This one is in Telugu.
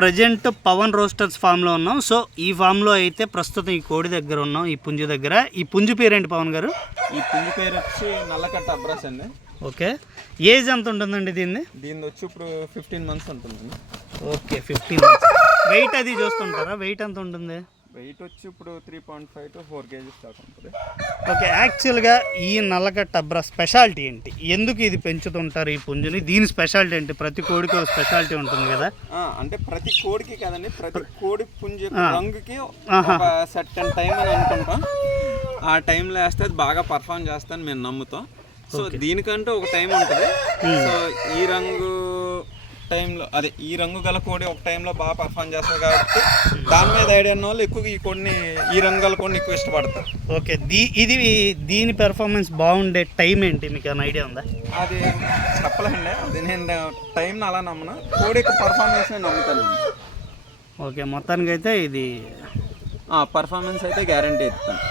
ప్రజెంట్ పవన్ రోస్టర్స్ ఫామ్లో ఉన్నాం. సో ఈ ఫామ్లో అయితే ప్రస్తుతం ఈ కోడి దగ్గర ఉన్నాం, ఈ పుంజు దగ్గర. ఈ పుంజు పేరేంటి పవన్ గారు? ఈ పుంజు పేరు వచ్చి నల్లకట్ట అబ్రాస్ అండి. ఓకే, ఏజ్ ఎంత ఉంటుందండి దీన్ని? దీన్ని వచ్చి ఇప్పుడు 15 months ఉంటుందండి. Okay, 15 months. వెయిట్ అది చూస్తుంటారా? వెయిట్ ఎంత ఉంటుంది? వెయిట్ వచ్చి ఇప్పుడు 3.5 to 4 kgs దాకా ఉంటుంది. ఓకే, యాక్చువల్గా ఈ నల్లకట్ట అబ్రా స్పెషాలిటీ ఏంటి? ఎందుకు ఇది పెంచుతుంటారు ఈ పుంజుని? దీని స్పెషాలిటీ ఏంటి? ప్రతి కోడికి ఒక స్పెషాలిటీ ఉంటుంది కదా. అంటే ప్రతి కోడికి కదండి, ప్రతి కోడి పుంజు రంగుకి ఒక సర్టన్ టైం అని అనుకుంటాం. ఆ టైంలో వేస్తే అది బాగా పర్ఫామ్ చేస్తాను మేము నమ్ముతాం. సో దీనికంటూ ఒక టైం ఉంటుంది. సో ఈ రంగు టైంలో అదే ఈ రంగు గల కోడి ఒక టైంలో బాగా పర్ఫామ్ చేస్తారు కాబట్టి దాని మీద ఐడియా ఉన్న వాళ్ళు ఎక్కువ ఈ కోడిని, ఈ రంగు గల కోడిని ఎక్కువ ఇష్టపడతారు. ఓకే, ఇది దీని పెర్ఫార్మెన్స్ బాగుండే టైం ఏంటి, మీకు ఏమైనా ఐడియా ఉందా? అది చెప్పలేండి, అది నేను టైంని అలా నమ్మను, కోడి యొక్క పర్ఫార్మెన్స్ నమ్ముతాను. ఓకే, మొత్తానికైతే ఇది పర్ఫార్మెన్స్ అయితే గ్యారంటీ ఇస్తాను.